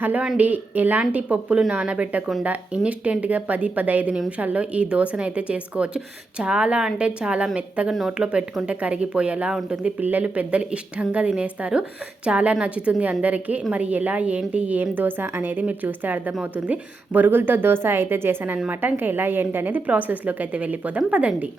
Hello అండి ఎలాంటి పప్పులు నానబెట్టకుండా ఇన్స్టెంట్గా పది పదహైదు నిమిషాల్లో ఈ దోశను అయితే చేసుకోవచ్చు. చాలా అంటే చాలా మెత్తగా నోట్లో పెట్టుకుంటే కరిగిపోయేలా ఉంటుంది. పిల్లలు పెద్దలు ఇష్టంగా తినేస్తారు. చాలా నచ్చుతుంది అందరికీ. మరి ఎలా ఏంటి ఏం దోశ అనేది మీరు చూస్తే అర్థమవుతుంది. బొరుగులతో దోశ అయితే చేశానమాట ఇంకా ఎలా ఏంటి అనేది ప్రాసెస్లోకి అయితే వెళ్ళిపోదాం. పదండి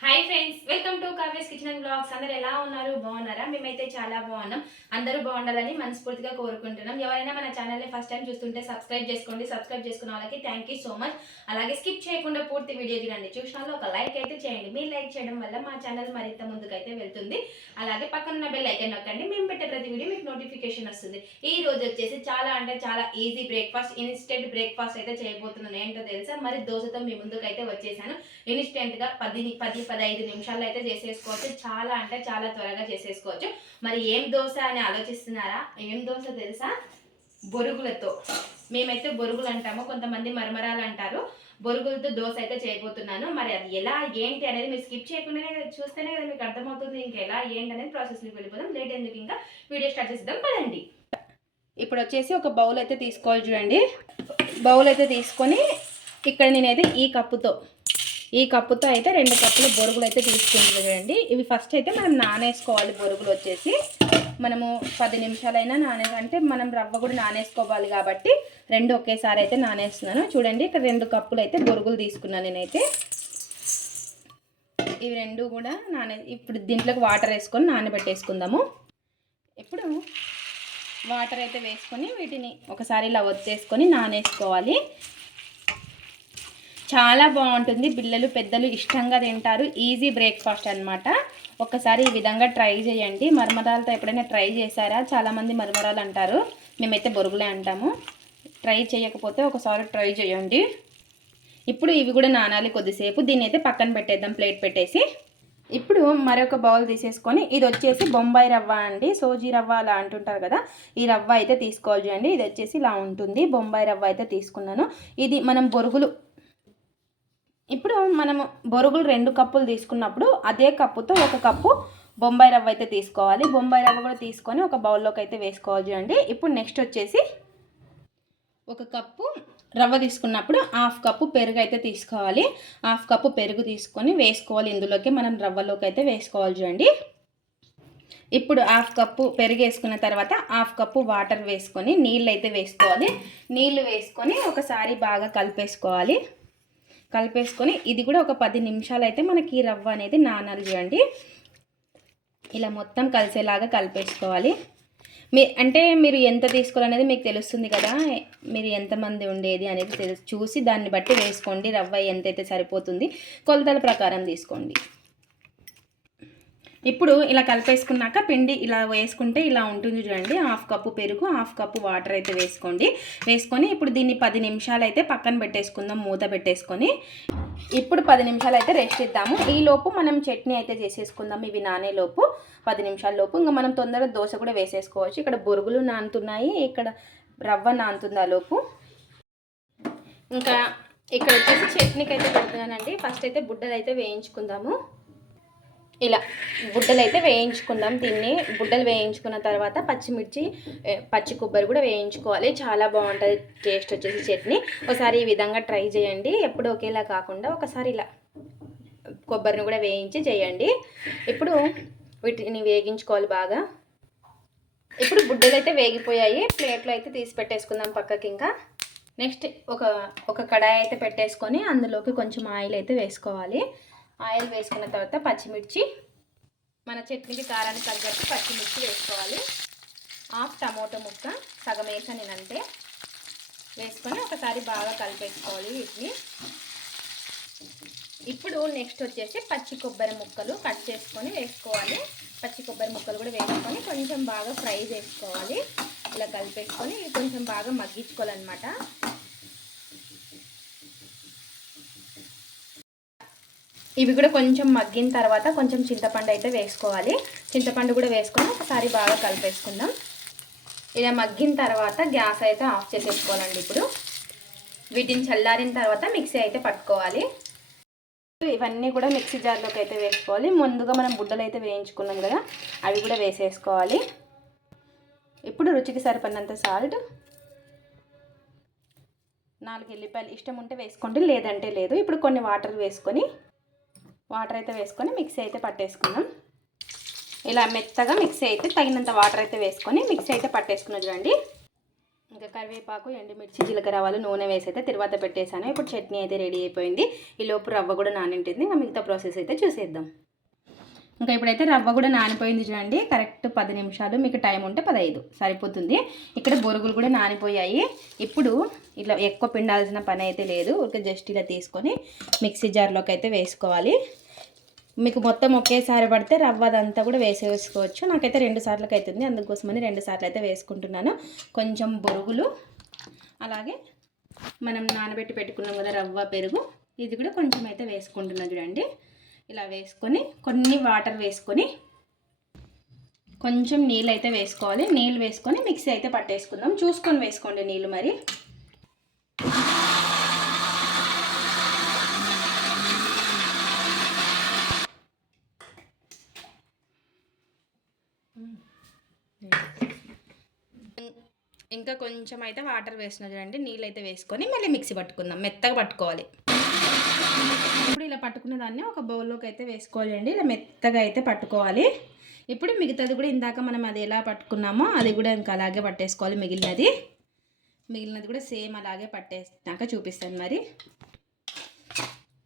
hi friends welcome to Kavya's kitchen blogs అందరు ఎలా ఉన్నారు? బాగున్నారా? మేమైతే చాలా బాగున్నాం. అందరూ బాగుండాలని మనస్ఫూర్తిగా కోరుకుంటున్నాం. ఎవరైనా మన ఛానల్ని ఫస్ట్ టైం చూస్తుంటే సబ్స్క్రైబ్ చేసుకోండి. సబ్స్క్రైబ్ చేసుకున్న వాళ్ళకి థ్యాంక్ యూ సో మచ్ అలాగే స్కిప్ చేయకుండా పూర్తి వీడియో చూడండి. చూసిన ఒక లైక్ అయితే చేయండి. మీరు లైక్ చేయడం వల్ల మా ఛానల్ మరింత ముందుకైతే వెళ్తుంది. అలాగే పక్కన ఉన్న బెల్ ఐకన్ నొక్కండి. మేము పెట్టే ప్రతి వీడియో మీకు నోటిఫికేషన్ వస్తుంది. ఈ రోజు వచ్చేసి చాలా అంటే చాలా ఈజీ బ్రేక్ఫాస్ట్ ఇన్స్టెంట్ బ్రేక్ఫాస్ట్ అయితే చేయబోతున్నాను. ఏంటో తెలుసా? మరి దోశతో మీ ముందుకైతే వచ్చేసాను. ఇన్స్టెంట్గా పది పది పదహైదు నిమిషాల్లో అయితే చేసేసుకోవచ్చు. చాలా అంటే చాలా త్వరగా చేసేసుకోవచ్చు. మరి ఏం దోశ అని ఆలోచిస్తున్నారా? ఏం దోశ తెలుసా? బొరుగులతో. మేమైతే బొరుగులు అంటాము కొంతమంది మరమరాలు అంటారు. బొరుగులతో దోశ అయితే చేయబోతున్నాను. మరి అది ఎలా ఏంటి అనేది మీరు స్కిప్ చేయకుండానే చూస్తేనే కదా మీకు అర్థమవుతుంది. ఇంకా ఎలా ఏంటి అనేది ప్రాసెస్లోకి వెళ్ళిపోదాం. లేట్ ఎందుకు ఇంకా? వీడియో స్టార్ట్ చేద్దాం పదండి. ఇప్పుడు వచ్చేసి ఒక బౌల్ అయితే తీసుకోవాలి చూడండి. బౌల్ అయితే తీసుకొని ఇక్కడ నేనైతే ఈ కప్పుతో ఈ కప్పుతో అయితే రెండు కప్పులు బొరుగులు అయితే తీసుకుంటుంది చూడండి. ఇవి ఫస్ట్ అయితే మనం నానేసుకోవాలి బొరుగులు వచ్చేసి. మనము పది నిమిషాలైనా నానే అంటే మనం రవ్వ కూడా నానేసుకోవాలి కాబట్టి రెండు ఒకేసారి అయితే నానేస్తున్నాను. చూడండి ఇక్కడ రెండు కప్పులు అయితే బొరుగులు తీసుకున్నాను నేనైతే. ఇవి రెండు కూడా నానే ఇప్పుడు దీంట్లోకి వాటర్ వేసుకొని నానబెట్టేసుకుందాము. ఇప్పుడు వాటర్ అయితే వేసుకొని వీటిని ఒకసారి ఇలా వచ్చేసుకొని నానేసుకోవాలి. చాలా బాగుంటుంది. పిల్లలు పెద్దలు ఇష్టంగా తింటారు. ఈజీ బ్రేక్ఫాస్ట్ అనమాట ఒకసారి ఈ విధంగా ట్రై చేయండి. మరమరాలతో ఎప్పుడైనా ట్రై చేశారా? చాలామంది మరమరాలు అంటారు. మేమైతే బొరుగులే అంటాము. ట్రై చేయకపోతే ఒకసారి ట్రై చేయండి. ఇప్పుడు ఇవి కూడా నానాలి కొద్దిసేపు. దీన్ని అయితే పక్కన పెట్టేద్దాం ప్లేట్ పెట్టేసి. ఇప్పుడు మరొక బౌల్ తీసేసుకొని ఇది వచ్చేసి బొంబాయి రవ్వ అండి. సోజీ రవ్వ అలా అంటుంటారు కదా. ఈ రవ్వ అయితే తీసుకోవాలి అండి ఇది వచ్చేసి ఇలా ఉంటుంది. బొంబాయి రవ్వ అయితే తీసుకున్నాను. ఇది మనం బొరుగులు ఇప్పుడు మనము బొరుగులు రెండు కప్పులు తీసుకున్నప్పుడు అదే కప్పుతో ఒక కప్పు బొంబాయి రవ్వ అయితే తీసుకోవాలి. బొంబాయి రవ్వ కూడా తీసుకొని ఒక బౌల్లోకి అయితే వేసుకోవాలి చూడండి. ఇప్పుడు నెక్స్ట్ వచ్చేసి ఒక కప్పు రవ్వ తీసుకున్నప్పుడు హాఫ్ కప్పు పెరుగు అయితే తీసుకోవాలి. హాఫ్ కప్పు పెరుగు తీసుకొని వేసుకోవాలి. ఇందులోకి మనం రవ్వలోకి అయితే వేసుకోవాలి చూడండి. ఇప్పుడు హాఫ్ కప్పు పెరుగు వేసుకున్న తర్వాత హాఫ్ కప్పు వాటర్ వేసుకొని నీళ్ళు అయితే వేసుకోవాలి. నీళ్ళు వేసుకొని ఒకసారి బాగా కలిపేసుకోవాలి. కలిపేసుకొని ఇది కూడా ఒక పది నిమిషాలు అయితే మనకి రవ్వ అనేది నానాలి చూడండి ఇలా మొత్తం కలిసేలాగా కలిపేసుకోవాలి. మీ అంటే మీరు ఎంత తీసుకోవాలనేది మీకు తెలుస్తుంది కదా. మీరు ఎంతమంది ఉండేది అనేది తెలుసు చూసి దాన్ని బట్టి వేసుకోండి. రవ్వ ఎంతైతే సరిపోతుంది కొలతల ప్రకారం తీసుకోండి. ఇప్పుడు ఇలా కలిపేసుకున్నాక పిండి ఇలా వేసుకుంటే ఇలా ఉంటుంది చూడండి. హాఫ్ కప్పు పెరుగు హాఫ్ కప్పు వాటర్ అయితే వేసుకోండి. వేసుకొని ఇప్పుడు దీన్ని పది నిమిషాలు అయితే పక్కన పెట్టేసుకుందాం మూత పెట్టేసుకొని. ఇప్పుడు పది నిమిషాలు అయితే రెస్ట్ ఇద్దాము. ఈ లోపు మనం చట్నీ అయితే చేసేసుకుందాం. ఇవి నానే లోపు పది నిమిషాల లోపు. ఇంకా మనం తొందరగా దోశ కూడా వేసేసుకోవచ్చు. ఇక్కడ బొరుగులు నానుతున్నాయి. ఇక్కడ రవ్వ నానుతుంది ఆ లోపు. ఇంకా ఇక్కడ వచ్చేసి చట్నీకి అయితే పెడుతున్నానండి. ఫస్ట్ అయితే బుడ్డలు అయితే వేయించుకుందాము. ఇలా బుడ్డలు అయితే వేయించుకుందాం దీన్ని. బుడ్డలు వేయించుకున్న తర్వాత పచ్చిమిర్చి పచ్చి కొబ్బరి కూడా వేయించుకోవాలి. చాలా బాగుంటుంది టేస్ట్ వచ్చేసి చట్నీ. ఒకసారి ఈ విధంగా ట్రై చేయండి. ఎప్పుడు ఒకేలా కాకుండా ఒకసారి ఇలా కొబ్బరిని కూడా వేయించి చేయండి. ఇప్పుడు వీటిని వేగించుకోవాలి బాగా. ఇప్పుడు బుడ్డలు అయితే వేగిపోయాయి. ప్లేట్లో అయితే తీసి పెట్టేసుకుందాం పక్కకి ఇంకా. నెక్స్ట్ ఒక ఒక కడాయి అయితే పెట్టేసుకొని అందులోకి కొంచెం ఆయిల్ అయితే వేసుకోవాలి. ఆయిల్ వేసుకున్న తర్వాత పచ్చిమిర్చి మన చట్నీకి కారానికి తగ్గట్టు పచ్చిమిర్చి వేసుకోవాలి. హాఫ్ టమోటో ముక్క సగం వేసాను నేనంతే వేసుకొని ఒకసారి బాగా కలిపేసుకోవాలి వీటిని. ఇప్పుడు నెక్స్ట్ వచ్చేసి పచ్చి కొబ్బరి ముక్కలు కట్ చేసుకొని వేసుకోవాలి. పచ్చి కొబ్బరి ముక్కలు కూడా వేసుకొని కొంచెం బాగా ఫ్రై చేసుకోవాలి. ఇలా కలిపేసుకొని కొంచెం బాగా మగ్గించుకోవాలన్నమాట. ఇవి కూడా కొంచెం మగ్గిన తర్వాత కొంచెం చింతపండు అయితే వేసుకోవాలి. చింతపండు కూడా వేసుకొని ఒకసారి బాగా కలిపేసుకుందాం. ఇలా మగ్గిన తర్వాత గ్యాస్ అయితే ఆఫ్ చేసేసుకోవాలండి ఇప్పుడు. వీటిని చల్లారిన తర్వాత మిక్సీ అయితే పట్టుకోవాలి. ఇవన్నీ కూడా మిక్సీ జార్లోకి అయితే వేసుకోవాలి. ముందుగా మనం బుడ్డలు అయితే వేయించుకున్నాం కదా అవి కూడా వేసేసుకోవాలి. ఇప్పుడు రుచికి సరిపడినంత సాల్ట్ నాలుగు ఎల్లిపాయలు ఇష్టం ఉంటే వేసుకోండి లేదంటే లేదు. ఇప్పుడు కొన్ని వాటర్ వేసుకొని వాటర్ అయితే వేసుకొని మిక్సీ అయితే పట్టేసుకున్నాం ఇలా మెత్తగా మిక్సీ అయితే తగినంత వాటర్ అయితే వేసుకొని మిక్సీ అయితే పట్టేసుకున్నాం చూడండి. ఇంకా కరివేపాకు ఎండుమిర్చి జీలకర్ర ఆవాలు నూనె వేసి అయితే తర్వాత పెట్టేశాను. ఇప్పుడు చట్నీ అయితే రెడీ అయిపోయింది. ఈ లోపు రవ్వ కూడా నానింటుంది. ఇంకా మిగతా ప్రాసెస్ అయితే చూసేద్దాం. ఇంకా ఇప్పుడైతే రవ్వ కూడా నానిపోయింది చూడండి. కరెక్ట్ పది నిమిషాలు. మీకు టైం ఉంటే పదహైదు. సరిపోతుంది. ఇక్కడ బొరుగులు కూడా నానిపోయాయి. ఇప్పుడు ఇట్లా ఎక్కువ పిండాల్సిన పని అయితే లేదు. ఒక జస్ట్ ఇలా తీసుకొని మిక్సీ జార్లోకి అయితే వేసుకోవాలి. మీకు మొత్తం ఒకేసారి పడితే రవ్వ అదంతా కూడా వేసేసుకోవచ్చు. నాకైతే రెండు సార్లకి అవుతుంది అందుకోసమని రెండు సార్లు అయితే వేసుకుంటున్నాను. కొంచెం బొరుగులు అలాగే మనం నానబెట్టి పెట్టుకున్నాం కదా రవ్వ పెరుగు ఇది కూడా కొంచెం అయితే వేసుకుంటున్నాను చూడండి. ఇలా వేసుకొని కొన్ని వాటర్ వేసుకొని కొంచెం నీళ్ళు అయితే వేసుకోవాలి. నీళ్ళు వేసుకొని మిక్సీ అయితే పట్టేసుకుందాం. చూసుకొని వేసుకోండి నీళ్ళు మరి. ఇంకా కొంచెం అయితే వాటర్ వేసిన చూడండి నీళ్ళు అయితే వేసుకొని మళ్ళీ మిక్సీ పట్టుకుందాం. మెత్తగా పట్టుకోవాలి. ఇప్పుడు ఇలా పట్టుకున్న దాన్ని ఒక బౌల్లోకి అయితే వేసుకోవాలండి ఇలా మెత్తగా అయితే పట్టుకోవాలి. ఇప్పుడు మిగతాది కూడా ఇందాక మనం అది ఎలా పట్టుకున్నామో అది కూడా ఇంకా అలాగే పట్టేసుకోవాలి మిగిలినది. మిగిలినది కూడా సేమ్ అలాగే పట్టేసినాక చూపిస్తాను మరి.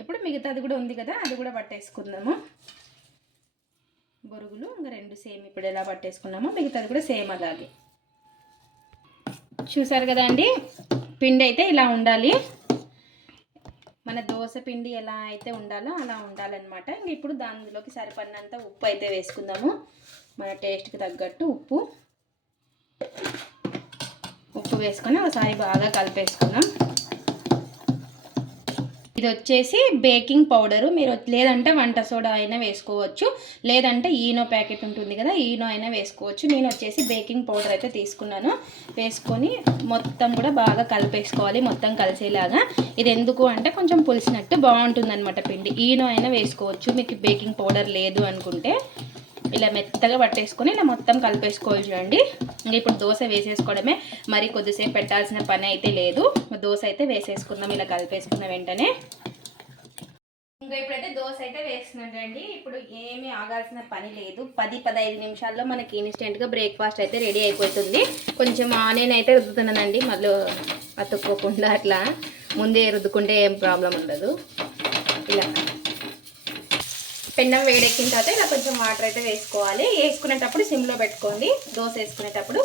ఇప్పుడు మిగతాది కూడా ఉంది కదా అది కూడా పట్టేసుకుందాము. బొరుగులు ఇంకా రెండు సేమ్ ఇప్పుడు ఎలా పట్టేసుకున్నామో మిగతాది కూడా సేమ్ అలాగే. చూసారు కదా అండి? పిండి అయితే ఇలా ఉండాలి. మన దోశ పిండి ఎలా అయితే ఉండాలో అలా ఉండాలన్నమాట. ఇంక ఇప్పుడు దానిలోకి సరిపడినంత ఉప్పు అయితే వేసుకుందాము. మన టేస్ట్కి తగ్గట్టు ఉప్పు. ఉప్పు వేసుకొని ఒకసారి బాగా కలిపేసుకుందాం. ఇది వచ్చేసి బేకింగ్ పౌడరు. మీరు లేదంటే వంట సోడా అయినా వేసుకోవచ్చు. లేదంటే ఈనో ప్యాకెట్ ఉంటుంది కదా ఈనో అయినా వేసుకోవచ్చు. నేను వచ్చేసి బేకింగ్ పౌడర్ అయితే తీసుకున్నాను. వేసుకొని మొత్తం కూడా బాగా కలిపేసుకోవాలి మొత్తం కలిసేలాగా. ఇది ఎందుకు అంటే కొంచెం పులిసినట్టు బాగుంటుందన్నమాట పిండి. ఈనో అయినా వేసుకోవచ్చు. మీకు బేకింగ్ పౌడర్ లేదు అనుకుంటే ఇలా మెత్తగా పట్టేసుకొని ఇలా మొత్తం కలిపేసుకోవాలి చూడండి. ఇంకా ఇప్పుడు దోశ వేసేసుకోవడమే. మరి కొద్దిసేపు పెట్టాల్సిన పని అయితే లేదు. దోశ అయితే వేసేసుకుందాం ఇలా కలిపేసుకున్న వెంటనే. ఇంకా ఇప్పుడైతే దోశ అయితే వేస్తున్నాడండి ఇప్పుడు ఏమీ ఆగాల్సిన పని లేదు. పది పదహైదు నిమిషాల్లో మనకి ఇన్స్టెంట్గా బ్రేక్ఫాస్ట్ అయితే రెడీ అయిపోతుంది. కొంచెం ఆనియన్ రుద్దుతున్నానండి. మళ్ళీ అతుక్కోకుండా అట్లా ముందే రుద్దుకుంటే ఏం ప్రాబ్లం ఉండదు. ఇలా. పెన్నం వేడెక్కిన తర్వాత ఇలా కొంచెం వాటర్ అయితే వేసుకోవాలి. వేసుకునేటప్పుడు సిమ్లో పెట్టుకోండి. దోశ వేసుకునేటప్పుడు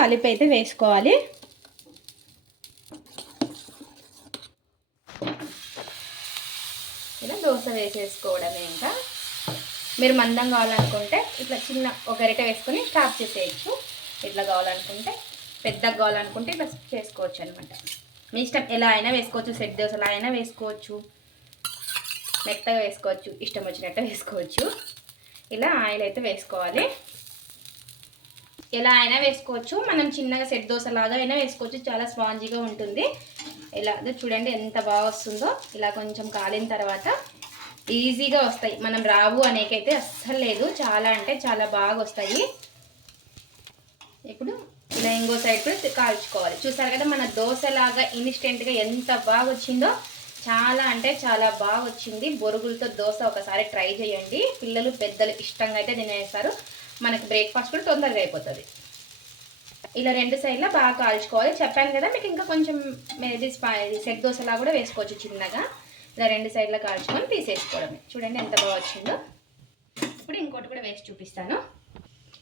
కలిపి అయితే వేసుకోవాలి. దోశ వేసేసుకోవడమే ఇంకా. మీరు మందం కావాలనుకుంటే ఇట్లా చిన్న ఒక గరిట వేసుకొని స్టాప్ చేసేయచ్చు. ఇట్లా కావాలనుకుంటే పెద్దగా కావాలనుకుంటే ఇట్లా చేసుకోవచ్చు అనమాట మీ ఇష్టం ఎలా అయినా వేసుకోవచ్చు సెట్ దోశలా అయినా వేసుకోవచ్చు. మెత్తగా వేసుకోవచ్చు ఇష్టం వచ్చినట్టు వేసుకోవచ్చు. ఇలా ఆయిల్ అయితే వేసుకోవాలి. ఎలా అయినా వేసుకోవచ్చు. మనం చిన్నగా సెట్ దోశ లాగా అయినా వేసుకోవచ్చు. చాలా స్పాంజీగా ఉంటుంది. ఇలా అదే చూడండి ఎంత బాగా వస్తుందో. ఇలా కొంచెం కాలిన తర్వాత ఈజీగా వస్తాయి. మనం రావు అనేకైతే అస్సలు లేదు. చాలా అంటే చాలా బాగా వస్తాయి. ఇప్పుడు ఇలా ఇంకో సైడ్ కూడా కాల్చుకోవాలి. చూసారు కదా మన దోశలాగా ఇన్స్టెంట్గా ఎంత బాగా వచ్చిందో. చాలా అంటే చాలా బాగా వచ్చింది. బొరుగులతో దోశ ఒకసారి ట్రై చేయండి. పిల్లలు పెద్దలు ఇష్టంగా అయితే తినేస్తారు. మనకి బ్రేక్ఫాస్ట్ కూడా తొందరగా అయిపోతుంది. ఇలా రెండు సైడ్లా బాగా కాల్చుకోవాలి. చెప్పాను కదా మీకు ఇంకా కొంచెం ఇది సెట్ దోశలా కూడా వేసుకోవచ్చు చిన్నగా. ఇలా రెండు సైడ్లా కాల్చుకొని తీసేసుకోవడమే. చూడండి ఎంత బాగా వచ్చిందో. ఇప్పుడు ఇంకోటి కూడా వేసి చూపిస్తాను.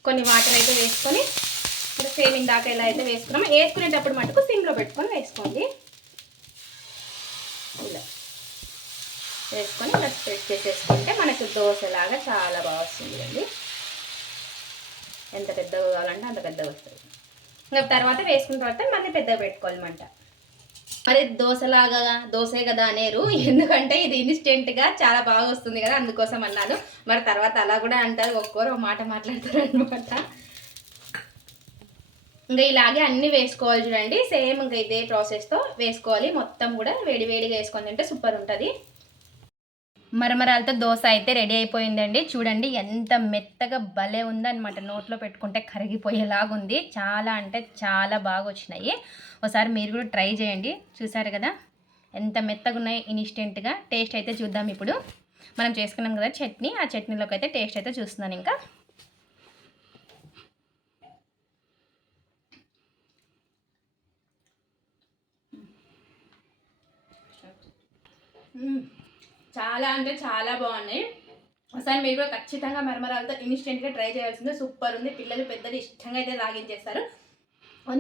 కొన్ని వాటర్ అయితే వేసుకొని ఇప్పుడు సేమ్ ఇందాక ఎలా అయితే వేసుకున్నామో వేసుకునేటప్పుడు మటుకు సిమ్లో పెట్టుకొని వేసుకోండి. ఇలా వేసుకొని ఇలా స్ప్రెడ్ చేసేసుకుంటే మనకు దోశలాగా చాలా బాగా వస్తుంది అండి ఎంత పెద్దగా కావాలంటే అంత పెద్దగా వస్తుంది. ఇంకా తర్వాత వేసుకున్న తర్వాత మళ్ళీ పెద్దగా పెట్టుకోవాలి మరి దోశలాగా దోశే కదా అనేరు. ఎందుకంటే ఇది ఇన్స్టెంట్గా చాలా బాగా వస్తుంది కదా అందుకోసం అన్నాను. మరి తర్వాత అలా కూడా అంటారు ఒక్కోరు ఒక మాట మాట్లాడతారు అనమాట ఇంకా ఇలాగే అన్ని వేసుకోవాలి చూడండి. సేమ్ ఇంకా ఇదే ప్రాసెస్తో వేసుకోవాలి. మొత్తం కూడా వేడి వేడిగా వేసుకొని తింటే సూపర్ ఉంటుంది. మరమరాలతో దోశ అయితే రెడీ అయిపోయిందండి. చూడండి ఎంత మెత్తగా భలే ఉందన్నమాట. నోట్లో పెట్టుకుంటే కరిగిపోయేలాగా ఉంది చాలా అంటే చాలా బాగా వచ్చినాయి ఒకసారి మీరు కూడా ట్రై చేయండి. చూసారు కదా? ఎంత మెత్తగా ఉన్నాయి ఇన్స్టెంట్గా. టేస్ట్ అయితే చూద్దాం ఇప్పుడు. మనం చేసుకున్నాం కదా చట్నీ. ఆ చట్నీలోకి అయితే టేస్ట్ అయితే చూస్తున్నాను ఇంకా. మ్మ్. చాలా అంటే చాలా బాగున్నాయి. ఒకసారి మీరు కూడా ఖచ్చితంగా మరమరాలతో ఇన్స్టెంట్గా ట్రై చేయాల్సిందే. సూపర్ ఉంది. పిల్లలు పెద్దలు ఇష్టంగా అయితే లాగించేస్తారు.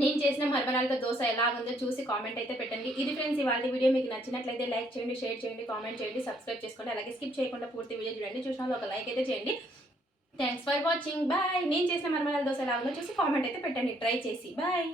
నేను చేసిన మరమరాలతో దోశ ఎలా ఉందో చూసి కామెంట్ అయితే పెట్టండి. ఇది ఫ్రెండ్స్ ఇవాళ వీడియో మీకు నచ్చినట్లయితే లైక్ చేయండి షేర్ చేయండి కామెంట్ చేయండి సబ్స్క్రైబ్ చేసుకోండి అలాగే స్కిప్ చేయకుండా పూర్తి వీడియో చూడండి. చూసిన ఒక లైక్ అయితే చేయండి. థ్యాంక్స్ ఫర్ వాచింగ్ బాయ్ నేను చేసిన మరమరాల దోశ ఎలా ఉందో చూసి కామెంట్ అయితే పెట్టండి. ట్రై చేసి. బాయ్